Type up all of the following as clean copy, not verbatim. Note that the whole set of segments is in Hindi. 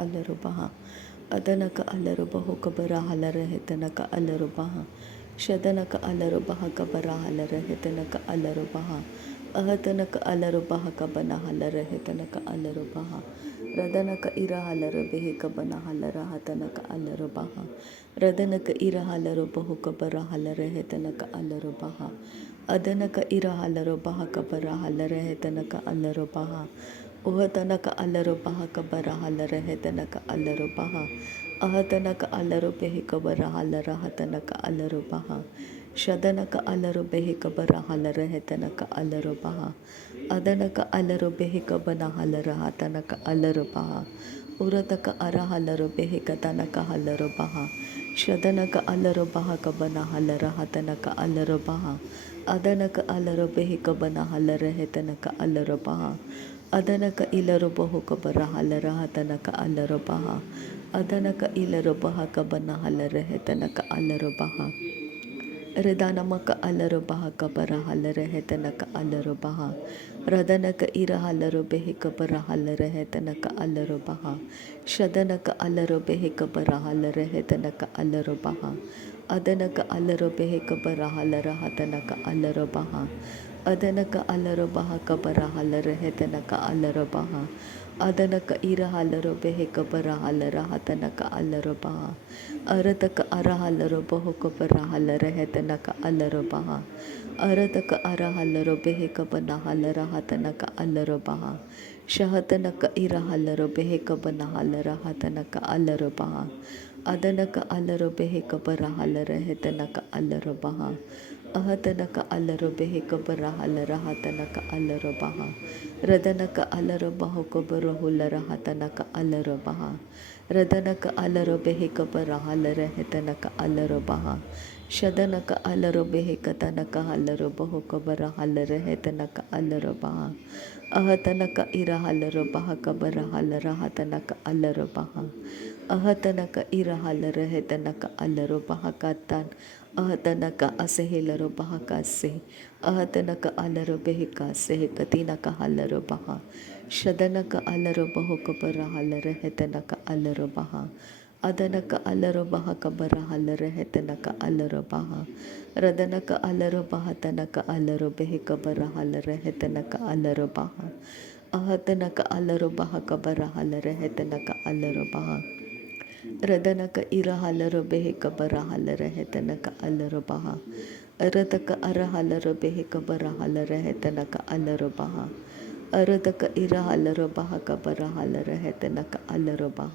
ಅಲ್ಲರು ಬಹ ಅದನಕ ಅಲ್ಲರು ಬಹು ಕಬರ ಹಲರ ಹೆತನಕ ಅಲ್ಲರು ಬಹ ಶದನಕ ಅಲ್ಲರು ಬಹ ಕಬರ ಹಲರ ಹೆತನಕ ಅಲ್ಲರು ಬಹ ಅಹತನಕ ಅಲ್ಲರು ಬಹ ಕಬನ ಹಲರ ಹೆತನಕ ಅಲ್ಲರು ಬಹ ರದನಕ ಇರ ಹಲರು ಬೆಹಿ ಕಬನ ಹಲರ ಹತನಕ ಅಲ್ಲರು ಬಹ ರದನಕ ಇರ ಹಲರು ಬಹು ಕಬರ ಹಲರ ಹೆತನಕ ಅಲ್ಲರು ಬಹ ಅದನಕ ಇರ ಹಲರು ಬಹ ಕಬರ ಹಲರ ಹೆತನಕ ಅಲ್ಲರು ಬಹ ಉಹತನಕ ಅಲ್ಲರು ಬಹ ಕಬರ ಹಲರ ಹೆತನಕ ಅಲ್ಲರು ಬಹ ಅಹತನಕ ಅಲ್ಲರು ಬೆಹಿ ಕಬರ ಹಲರ ಹತನಕ ಅಲ್ಲರು ಬಹ ಶದನಕ ಅಲ್ಲರು ಬೆಹಿ ಕಬರ ಹಲರ ಹೆತನಕ ಅಲ್ಲರು ಬಹ ಅದನಕ ಅಲ್ಲರು ಬೆಹಿ ಕಬನ ಹಲರ ಹತನಕ ಅಲ್ಲರು ಬಹ ಉರತಕ ಅರ ಹಲರು ಬೆಹಿ ಕತನಕ ಹಲ್ಲರು ಬಹ ಶದನಕ ಅಲ್ಲರು ಬಹ ಕಬನ ಹಲರ ಹತನಕ ಅಲ್ಲರು ಬಹ ಅದನಕ ಅಲ್ಲರು ಬೆಹಿ ಕಬನ ಹಲರ ಹೆತನಕ ಅಲ್ಲರು ಬಹ ಅದನಕ ಇಲರು ಬಹು ಕಬರ ಹಲರ ಹತನಕ ಅಲ್ಲರು ಬಹ ಅದನಕ ಇಲರು ಬಹ ಕಬನ ಹಲರ ಹೆತನಕ ಅಲ್ಲರು ಬಹ ರಿದಾನಮಕ ಅಲ್ಲರು ಬಹ ಕಬರ ಹಲರ ಹೆತನಕ ಅಲ್ಲರು ಬಹ ರದನಕ ಇರ ಹಲರು ಬೆಹಿ ಕಬರ ಹಲರ ಹೆತನಕ ಅಲ್ಲರು ಬಹ ಶದನಕ ಅಲ್ಲರು ಬೆಹಿ ಕಬರ ಹಲರ ಹೆತನಕ ಅಲ್ಲರು ಬಹ ಅದನಕ ಅಲ್ಲರು ಬೆಹಿ ಕಬರ ಹಲರ ಹತನಕ ಅಲ್ಲರು ಬಹ ಅದನಕ ಅಲ್ಲರು ಬಹ ಕಬರ ಹಲರ ಹೆತನಕ ಅಲ್ಲರು ಬಹ ಅದನಕ ಇರ ಹಲರು ಬೆಹಿ ಕಬರ ಹಲರ ಹತನಕ ಅಲ್ಲರು ಬಹ ಅರತಕ ಅರ ಹಲರು ಬಹು ಕಬರ ಹಲರ ಹೆತನಕ ಅಲ್ಲರು ಬಹ ಅರತಕ ಅರ ಹಲರು ಬೆಹಿ ಕಬನ ಹಲರ ಹತನಕ ಅಲ್ಲರು ಬಹ ಶಹತನಕ ಇರ ಹಲರು ಬೆಹಿ ಕಬನ ಹಲರ ಹತನಕ ಅಲ್ಲರು ಬಹ ಅದನಕ ಅಲ್ಲರು ಬೆಹಿ ಕಬರ ಹಲರ ಹೆತನಕ ಅಲ್ಲರು ಬಹ ಅಹತನಕ ಅಲ್ಲರು ಬೆಹಿ ಕಬರ ಹಲರ ಹತನಕ ಅಲ್ಲರು ಬಹ ರದನಕ ಅಲ್ಲರು ಬಹು ಕಬರು ಹುಲರ ಹತನಕ ಅಲ್ಲರು ಬಹ ರದನಕ ಅಲ್ಲರು ಬೆಹಿ ಕಬರ ಹಲರ ಹೆತನಕ ಅಲ್ಲರು ಬಹ ಶದನಕ ಅಲ್ಲರು ಬೆಹಿ ಕತನಕ ಹಲ್ಲರು ಬಹು ಕಬರ ಹಲರ ಹೆತನಕ ಅಲ್ಲರು ಬಹ ಅಹತನಕ ಇರ ಹಲರು ಬಹ ಕಬರ ಹಲರ ಹತನಕ ಅಲ್ಲರು ಬಹ ಅಹತನಕ ಇರ ಹಲರ ಹೆತನಕ ಅಲ್ಲರು ಬಹ ಕತ್ತನ್ ಅಹತನಕ ಅಸೆಹಿಲರು ಬಹ ಕಸೆ ಅಹತನಕ ಅಲ್ಲರು ಬೆಹಿ ಕಸೆ ಕತಿನಕ ಹಲ್ಲರು ಬಹ ಶದನಕ ಅಲ್ಲರು ಬಹು ಕಬರ ಹಲರ ಹೆತನಕ ಅಲ್ಲರು ಬಹ ಅದನಕ ಅಲ್ಲರು ಬಹ ಕಬರ ಹಲರ ಹೆತನಕ ಅಲ್ಲರು ಬಹ ರದನಕ ಅಲ್ಲರು ಬಹ ತನಕ ಅಲ್ಲರು ಬೆಹಿ ಕಬರ ಹಲರ ಹೆತನಕ ಅಲ್ಲರು ಬಹ ಅಹತನಕ ಅಲ್ಲರು ಬಹ ಕಬರ ಹಲರ ಹೆತನಕ ಅಲ್ಲರು ಬಹ ರದನಕ ಇರ ಹಲರು ಬೆಹಿ ಕಬರ ಹಲರ ಹೆತನಕ ಅಲ್ಲರು ಬಹ ಅರತಕ ಅರ ಹಲರು ಬೆಹಿ ಕಬರ ಹಲರ ಹೆತನಕ ಅಲ್ಲರು ಬಹ ಅರತಕ ಇರ ಹಲರು ಬಹ ಕಬರ ಹಲರ ಹೆತನಕ ಅಲ್ಲರು ಬಹ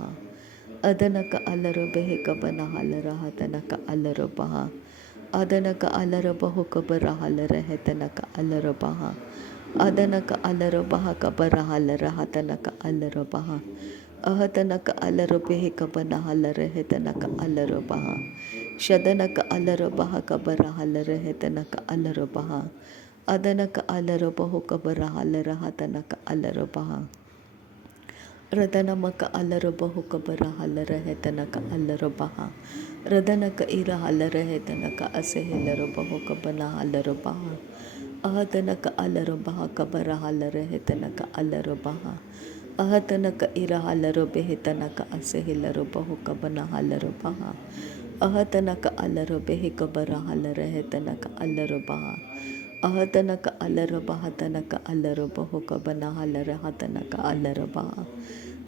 ಅದನಕ ಅಲ್ಲರು ಬೆಹಿ ಕಬನ ಹಲರ ಹತನಕ ಅಲ್ಲರು ಬಹ ಅದನಕ ಅಲ್ಲರು ಬಹು ಕಬರ ಹಲರ ಹೆತನಕ ಅಲ್ಲರು ಬಹ ಅದನಕ ಅಲ್ಲರು ಬಹ ಕಬರ ಹಲರ ಹತನಕ ಅಲ್ಲರು ಬಹ ಅಹತನಕ ಅಲ್ಲರು ಬೆಹಿ ಕಬನ ಹಲರ ಹೆತನಕ ಅಲ್ಲರು ಬಹ ಶದನಕ ಅಲ್ಲರು ಬಹ ಕಬರ ಹಲರ ಹೆತನಕ ಅಲ್ಲರು ಬಹ ಅದನಕ ಅಲ್ಲರು ಬಹು ಕಬರ ಹಲರ ಹತನಕ ಅಲ್ಲರು ಬಹ ರದನಮಕ ಅಲ್ಲರು ಬಹು ಕಬರ ಹಲರ ಹೆತನಕ ಅಲ್ಲರು ಬಹ ರದನಕ ಇರ ಹಲರ ಹೆತನಕ ಅಸೆಹಿಲರು ಬಹು ಕಬನ ಹಲ್ಲರು ಬಹ ಅಹತನಕ ಅಲ್ಲರು ಬಹ ಕಬರ ಹಲರ ಹೆತನಕ ಅಲ್ಲರು ಬಹ ಅಹತನಕ ಇರ ಹಲರು ಬೆಹಿತನಕ ಅಸೆಹಿಲರು ಬಹು ಕಬನ ಹಲ್ಲರು ಬಹ ಅಹತನಕ ಅಲ್ಲರು ಬೆಹಿ ಕಬರ ಹಲರ ಹೆತನಕ ಅಲ್ಲರು ಬಹ ಅಹತನಕ ಅಲ್ಲರು ಬಹ ತನಕ ಅಲ್ಲರು ಬಹು ಕಬನ ಹಲರ ಹತನಕ ಅಲ್ಲರು ಬಹ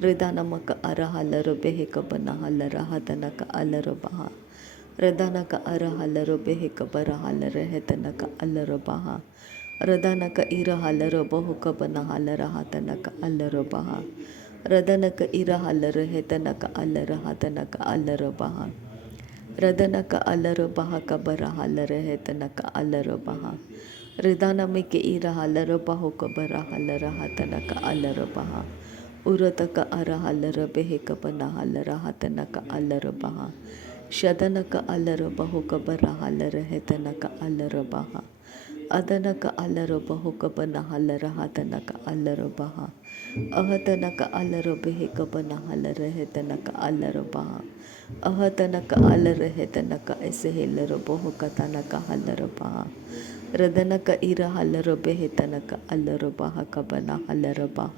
ರಿದಾನಮಕ ಅರ ಹಲರು ಬೆಹಿ ಕಬನ ಹಲರ ಹತನಕ ಅಲ್ಲರು ಬಹ ರದನಕ ಅರ ಹಲರು ಬೆಹಿ ಕಬರ ಹಲರ ಹೆತನಕ ಅಲ್ಲರು ಬಹ ರದನಕ ಇರ ಹಲರು ಬಹು ಕಬನ ಹಲರ ಹತನಕ ಅಲ್ಲರು ಬಹ ರದನಕ ಇರ ಹಲರು ಹೆತನಕ ಅಲ್ಲರ ಹತನಕ ಅಲ್ಲರು ಬಹ ರದನಕ ಅಲ್ಲರು ಬಹ ಕಬರ ಹಲರ ಹೆತನಕ ಅಲ್ಲರು ಬಹ ರಿದಾನಮಿಕೆ ಇರ ಹಲರು ಬಹು ಕಬರ ಹಲರ ಹತನಕ ಅಲ್ಲರು ಬಹ ಉರತಕ ಅರ ಹಲರ ಬೆಹಿ ಕಬನ ಹಲರ ಹತನಕ ಅಲ್ಲರು ಬಹ ಶದನಕ ಅಲ್ಲರು ಬಹು ಕಬರ ಹಲರ ಹೆತನಕ ಅಲ್ಲರು ಬಹ ಅದನಕ ಅಲ್ಲರು ಬಹು ಕಬನ ಹಲರ ಹತನಕ ಅಲ್ಲರು ಬಹ ಅಹತನಕ ಅಲ್ಲರು ಬೆಹಿ ಕಬನ ಹಲರ ಹೆತನಕ ಅಲ್ಲರು ಬಹ ಅಹತನಕ ಅಲ್ಲರ ಹೆತನಕ ಎಸೆಹಿಲ್ಲರು ಬಹು ಕತನಕ ಹಲ್ಲರು ಬಹ ರದನಕ ಇರ ಹಲ್ಲರು ಬೆಹಿತನಕ ಅಲ್ಲರು ಬಹ ಕಬನ ಹಲ್ಲರು ಬಹ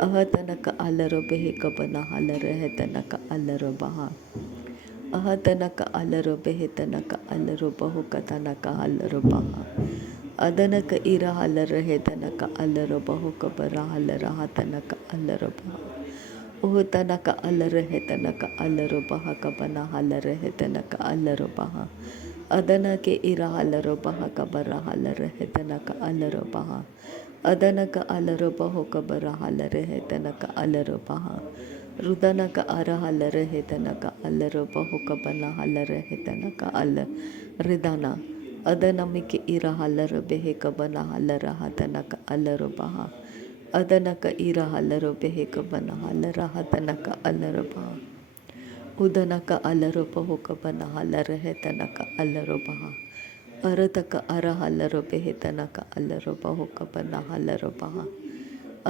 अह तनक अलरो बेहे कबना हलर है तनक अलरो बहा अह तनक अलरो बेहे तनक अलरो बहु कतनक अलरो बहा अदनक इरा हलर है तनक अलरो बहु कबरा हलर हा तनक अलरो बहा ओह तनक अलर है तनक अलरो बहा कबना हलर है तनक अलरो बहा अदन के इरा हलरो बहा कबरा हलर है तनक अलरो बहा अदनक अलरो बहु कबरा हलर है तनक अलरो बहा रुदनक अर हलर है तनक अलरो बहु कबना हलर है तनक अल रिदना अदनमिक इरा हलर बेहे कबना हलर हा तनक अलरो बहा अदनक इरा हलरो बेहे कबना हलर हा तनक अलरो बहा उदनक अलरो बहु कबना हलर है तनक अलरो बहा अरतक अर हलरो बेहे तनक अलरो बहु कबना हलरो बहा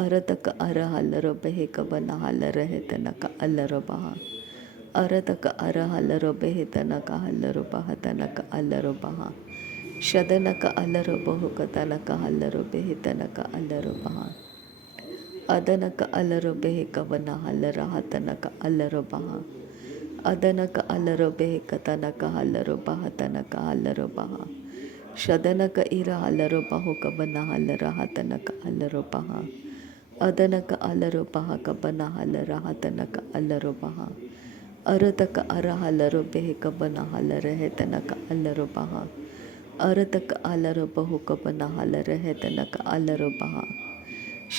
अरतक अर हलरो बेहे कबना हलर है तनक अलरो बहा अरतक अर हलरो बेहे तनक हलरो बहा तनक अलरो बहा शदनक अलरो बहु कतनक हलरो बेहे तनक अलरो बहा अदनक अलरो बेहे कबना हलर हा तनक अलरो बहा अदनक अलरो बेहे कतनक हलरो बहा तनक अलरो बहा शदनक इरा हलरो बहु कबना हलर हा तनक अलरो बहा अदनक अलरो बहा कबना हलर हा तनक अलरो बहा अरतक अर हलरो बेहे कबना हलर है तनक अलरो बहा अरतक अलरो बहु कबना हलर है तनक अलरो बहा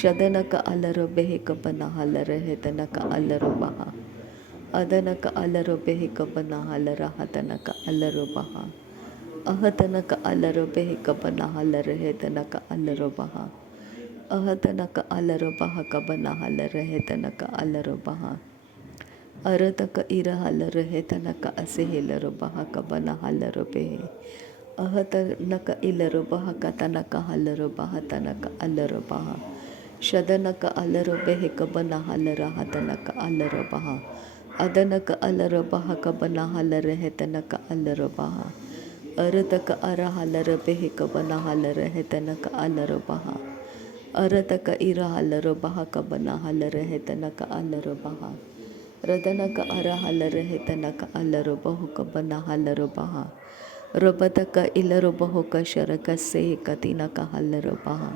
शदनक अलरो बेहे कबना हलर है तनक अलरो बहा अदनक अलरो बेहे कबना हलर हा तनक अलरो बहा अहतनक अलरो बेहे कबना हलर है तनक अलरो बहा अहतनक अलरो बहा कबना हलर है तनक अलरो बहा अरतक इर हलर है तनक असे हेलरो बहा कबना हलरो बेहे अहतनक इलरो बहा कतनक हलरो बहा तनक अलरो बहा शदनक अलरो बेहे कबना हलर हा तनक अलरो बहा अदनक अलरो बहा कबना हलर है तनक अलरो बहा अरतक अर हलर बेहे कबना हलर है तनक अलरो बहा अरतक इर हलरो बहा कबना हलर है तनक अलरो बहा रदनक अर हलर है तनक अलरो बहु कबना हलरो बहा रबतक इलरो बहु कशरक से कतिनक हलरो बहा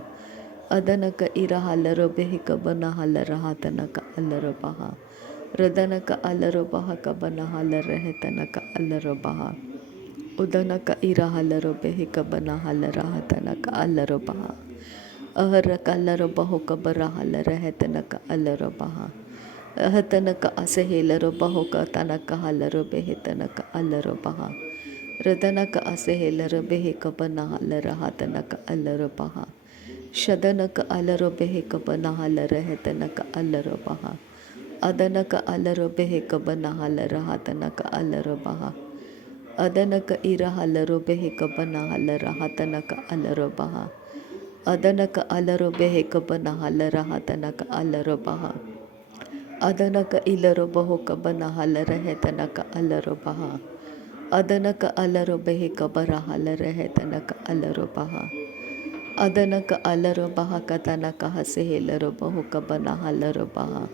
अदनक इर हलरो बेहे कबना हलर हा तनक अलरो बहा रदनक अलरो बहा कबना हलर है तनक अलरो बहा उदनक इर हलरो बेहे कबना हलर हा तनक अलरो बहा अहर कलरो बहु कबरा हलर है तनक अलरो बहा अहतनक असेहेलरो बहु कतनक हलरो बेहे तनक अलरो बहा रदनक असेहेलरो बेहे कबना हलर हा तनक अलरो बहा शदनक अलरो बेहे कबना हलर है तनक अलरो बहा अदनक अलरो बेहे कबना हलर हा तनक अलरो बहा अदनक इर हलरो बेहे कबना हलर हा तनक अलरो बहा अदनक अलरो बेहे कबना हलर हा तनक अलरो बहा अदनक इलरो बहु कबना हलर है तनक अलरो बहा अदनक अलरो बेहे कबरा हलर है तनक अलरो बहा अदनक अलरो बहा कतनक हसेहेलरो बहु कबना हलरो बहा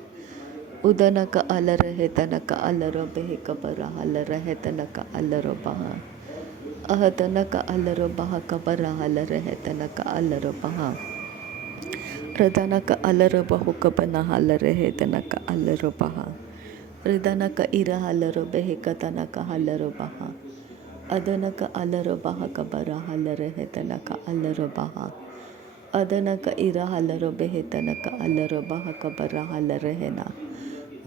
उदनक अलर है तनक अलरो बेहे कबरा हलर है तनक अलरो बहा अहतनक अलरो बहा कबरा हलर है तनक अलरो बहा रदनक अलरो बहु कबना हलर है तनक अलरो बहा रदनक इर हलरो बेहे कतनक हलरो बहा अदनक अलरो बहा कबरा हलर है तनक अलरो बहा अदनक इर हलरो बेहे तनक अलरो बहा कबरा हलर है ना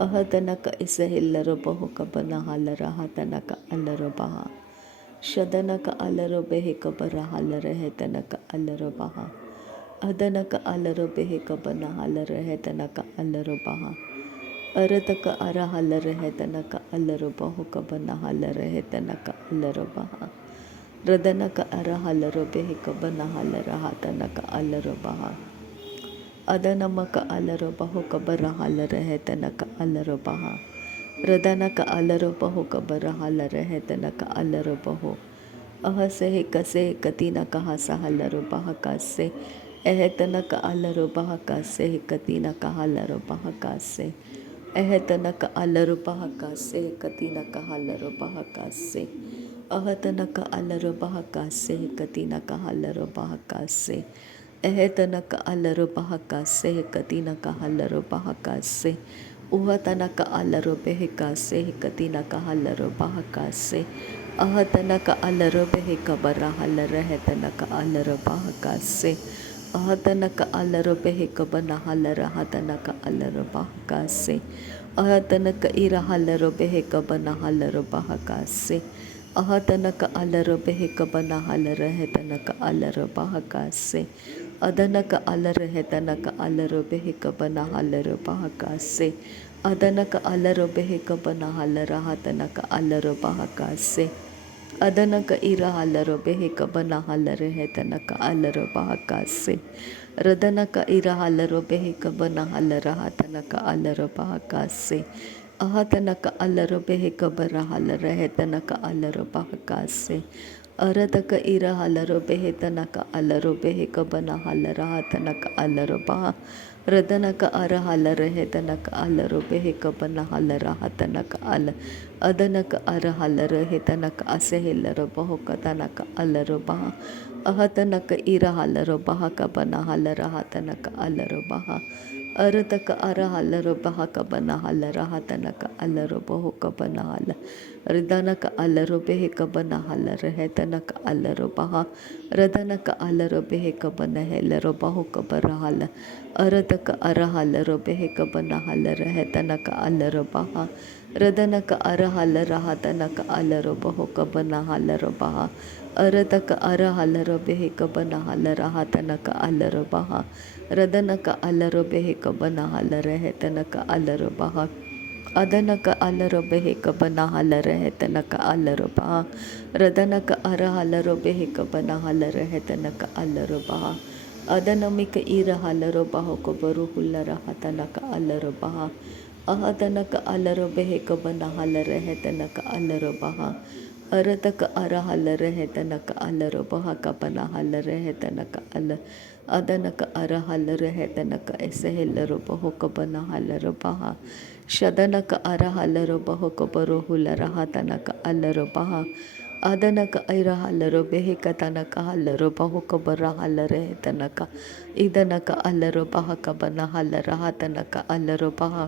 अहतनक इसेहिलरो बहु कबना हलर हा तनक अलरो बहा शदनक अलरो बेहे कबरा हलर है तनक अलरो बहा अदनक अलरो बेहे कबना हलर है तनक अलरो बहा अरतक अर हलर है तनक अलरो बहु कबना हलर है तनक अलरो बहा रदनक अर हलरो बेहे कबना हलर हा तनक अलरो बहा अदनमक अलरो बहु कबरा हलर है तनक अलरो बहा रदनक अलरो बहु कबरा हलर है तनक अलरो बहु अह से कसे कतिनक हस हलरो बहा कसे एहतनक अलरो बहका से कतीना कहलरो बहका से एहतनक अलरो बहका से कतीना कहलरो बहका से अहतनक अलरो बहका से कतीना कहलरो बहका से एहतनक अलरो बहका से कतीना कहलरो बहका से उहतनक अलरो बेहका से कतीना कहलरो बहका से अहतनक अलरो बेहक बरहल रहतनक अलरो बहका से अहतनक अलरो बेहक बनहल रहतनक अलरो बहका से अहतनक इरहलरो बेहक बनहलरो बहका से अहतनक अलरो बेहक बनहल रहतनक अलरो बहका से अदनक अल रहतनक अलरो बेहक बनहलरो बहका से अदनक अलरो बेहक बनहल रहतनक अलरो बहका से अदनक इरहलरो बेहक बनहल रहतनक अलरो बहका से रदनक इरहलरो बेहक बनहल रहतनक अलरो बहका से अहतनक अलरो बेहक बरहल रहतनक अलरो बहका से अरतक इरहलरो बेहतनक अलरो बेहक बनहल रहतनक अलरो बह रदनक अरहल रहतनक अलरो बेहक बनहल रहतनक अल अदनक अरहल रहतनक असहेलरो बहुकतनक अलरो बह अहतनक इरहलरो बहक बनहल रहतनक अलरो बह अरतक अरहलरो बहक बनहल रहतनक अलरो बहुक बनहल रदनक अलरो बेहक बनहल रहतनक अलरो बह रदनक अलरो बेहक बनहलरो बहुक बरहल अरतक अरहलरो बेहक बनहल रहतनक अलरो बह रदनक अरहल रहतनक अलरो बहुक बनहलरो बह अरतक अरहलरो बेहक बनहल रहतनक अलरो बह रदनक अलरो बेहक बनहल रहतनक अलरो बह अदनक अलरो बेहक बनहल रहतनक अलरो बह रदनक अरहलरो बेहक बनहल रहतनक अलरो बह अदनमिक इरहलरो बहुक बरुहुल रहतनक अलरो बह अहतनक अलरो बेहक बनहल रहतनक अलरो बह अरतक अरहल रहतनक अलरो बहक बनहल रहतनक अल अदनक अरहल रहतनक एसहेलरो बहुक बनहलरो बह शदनक अरहलरो बहुक बरुहुल रहतनक अलरो बह अदनक इरहलरो बेहक तनक हलरो बहुक बरहल रहतनक इदनक अलरो बहक बनहल रहतनक अलरो बह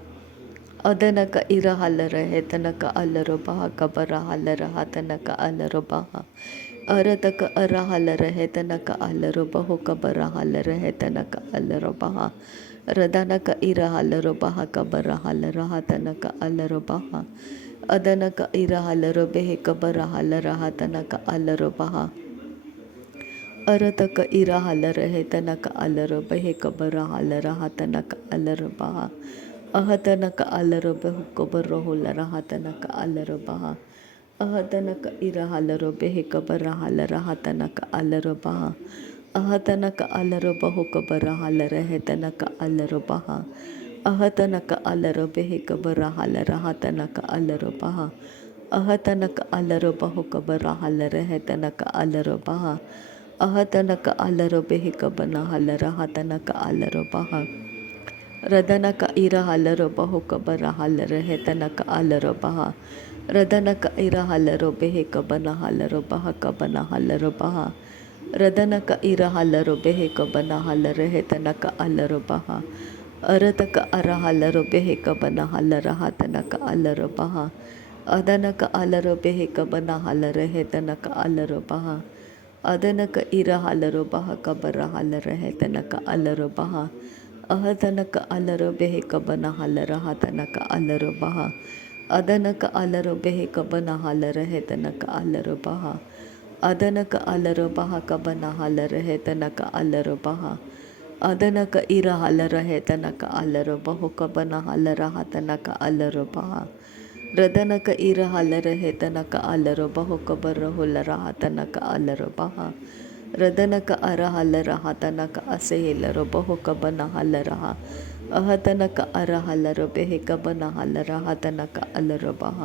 अदनक इरहल रहतनक अलरो बहक बरहल रहतनक अलरो बह अरतक अरहल रहतनक अलरो बहुक बरहल रहतनक अलरो बह रदनक इरहलरो बहक बरहल रहतनक अलरो बह अदनक इरहलरो बेहक बरहल रहतनक अलरो बह अरतक इरहल रहतनक अलरो बेहक बरहल रहतनक अलरो बह अहतनक अलरो बहुक बरहुल रहतनक अलरो बह अहतनक इरहलरो बेहक बरहल रहतनक अलरो बह अहतनक अलरो बहुक बरहल रहतनक अलरो बह अहतनक अलरो बेहक बरहल रहतनक अलरो बह अहतनक अलरो बहुक बरहल रहतनक अलरो बह अहतनक अलरो बेहक बनहल रहतनक अलरो बह रदनक इरहलरो बहुक बरहल रहतनक अलरो बह रदनक इरहलरो बेहक बनहलरो बहक बनहलरो बह रदनक इरहलरो बेहक बनहल रहतनक अलरो बह अरतक अरहलरो बेहक बनहल रहतनक अलरो बह अदनक अलरो बेहक बनहल रहतनक अलरो बह अदनक इरहलरो बहक बरहल रहतनक अलरो बह अहतनक अलरो बेहक बनहल रहतनक अलरो बह अदनक अलरो बेहक बनहल रहतनक अलरो बह अदनक अलरो बहक बनहल रहतनक अलरो बह अदनक इरहल रहतनक अलरो बहुक बनहल रहतनक अलरो बह रदनक इरहल रहतनक अलरो बहुक बरहुल रहतनक अलरो बह रदनक अरहल रहतनक असहेलरो बहुक बनहल रह अहतनक अरहलरो बेहक बनहल रहतनक अलरो बह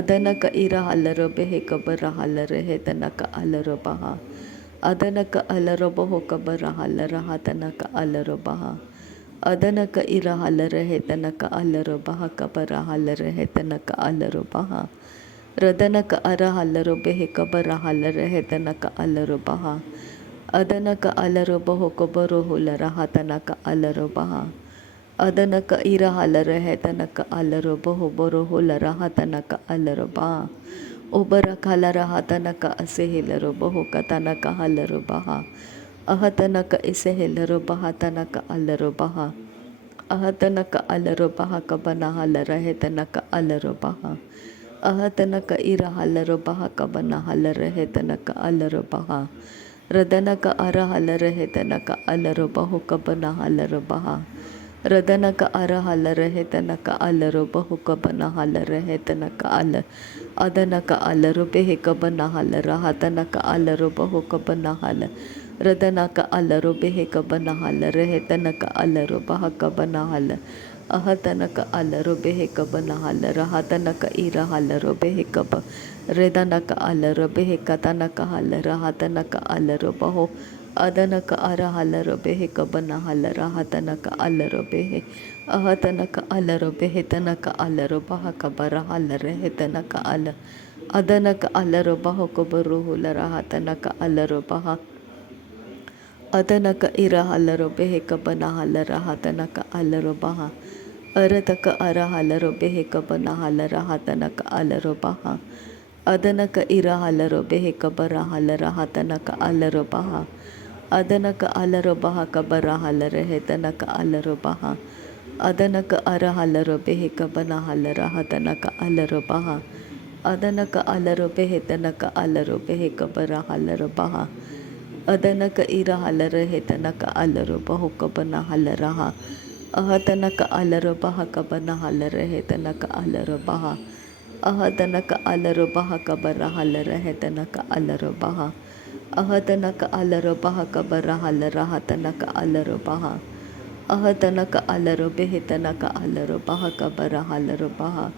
अदनक इरहलरो बेहक बरहल रहतनक अलरो बह अदनक अलरबहो कबर हलरहा तनक अलरबहा अदनक इरहल रहे तनक अलरबहा कबर हल रहे तनक अलरबहा रदनक अरहलर बेह कबर हल रहे तनक अलरबहा अदनक अलरबहो कबरो हुलरहा तनक अलरबहा अदनक इरहल रहे तनक अलरबहो बरो हुलरहा तनक अलरबहा उबर खलरहा तनक असेहलरबहो कतनक हलरबहा अहतनक इसेहलरबहा तनक अलरबहा अहतनक अलरबहा कबना हल रहे तनक अलरबहा अहतनक इरहलरबहा कबना हल रहे तनक अलरबहा रदनक अरहल रहे तनक अलरबहो कबना हलरबहा रदनक अरहल रहे तनक अलरबहो कबना हल रहे तनक अल अदनक अलरबेह कबना हल रहा तनक अलरबहो कबना हल रदनक अलरबेह कबना हल रहे तनक अलरबहा कबना हल अहतनक अलरबेह कबना हल रहा तनक इरहलरबेह कब रेदनक अलरबेह कतनक हल रहा तनक अलरबहो अदनक अरहलरबेह कबना हल रहा तनक अलरबेह अहतनक अलरबेह तनक अलरबहा कबर हल रहे तनक अल अदनक अलरबहो कबरुहुल रहा तनक अलरबहा अदनक इरहलरबेह कबना हल रहा तनक अलरबहा अरतक अरहलरबेह कबना हल रहा तनक अलरबहा अदनक इरहलरबेह कबर हल रहा तनक अलरबहा अदनक अलरबहा कबर हल रहे तनक अलरबहा अदनक अरहलरबेह कबना हल रहा तनक अलरबहा अदनक अलरबेह तनक अलरबेह कबर हलरबहा अदनक इरहल रहे तनक अलरबहो कबना हल रहा अहतनक अलरबहा कबना हल रहे तनक अलरबहा अहतनक अलरबहा कबर हल रहे तनक अलरबहा अहतनक अलरबहा कबर हल रहा तनक अलरबहा अहतनक अलरबेह तनक अलरबहा कबर हलरबहा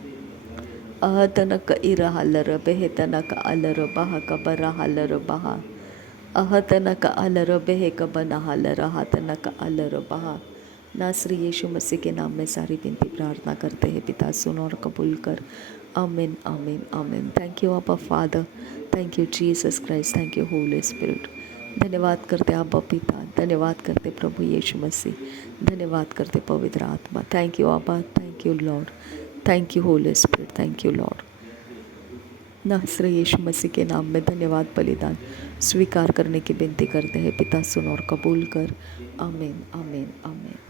अहतनक इरहलरबेह तनक अलरबहा कबर हलरबहा अहतनक अलरबेह कबना हल रहा तनक अलरबहा। नासरी यीशु मसीह के नाम में सारी विनती प्रार्थना करते हैं पिता, सुन और कबूल कर। आमीन आमीन आमीन। थैंक यू आबा father, thank you Jesus Christ, thank you Holi spirit. धन्यवाद करते आबा पिता, धन्यवाद करते प्रभु यीशु मसीह, धन्यवाद करते पवित्र आत्मा। थैंक यू आबा, thank you Lord, thank you Holi spirit, thank you Lord. नासरी यीशु मसीह के नाम में धन्यवाद बलिदान स्वीकार करने की विनती करते हैं पिता, सुन और कबूल कर। आमीन आमीन आमीन।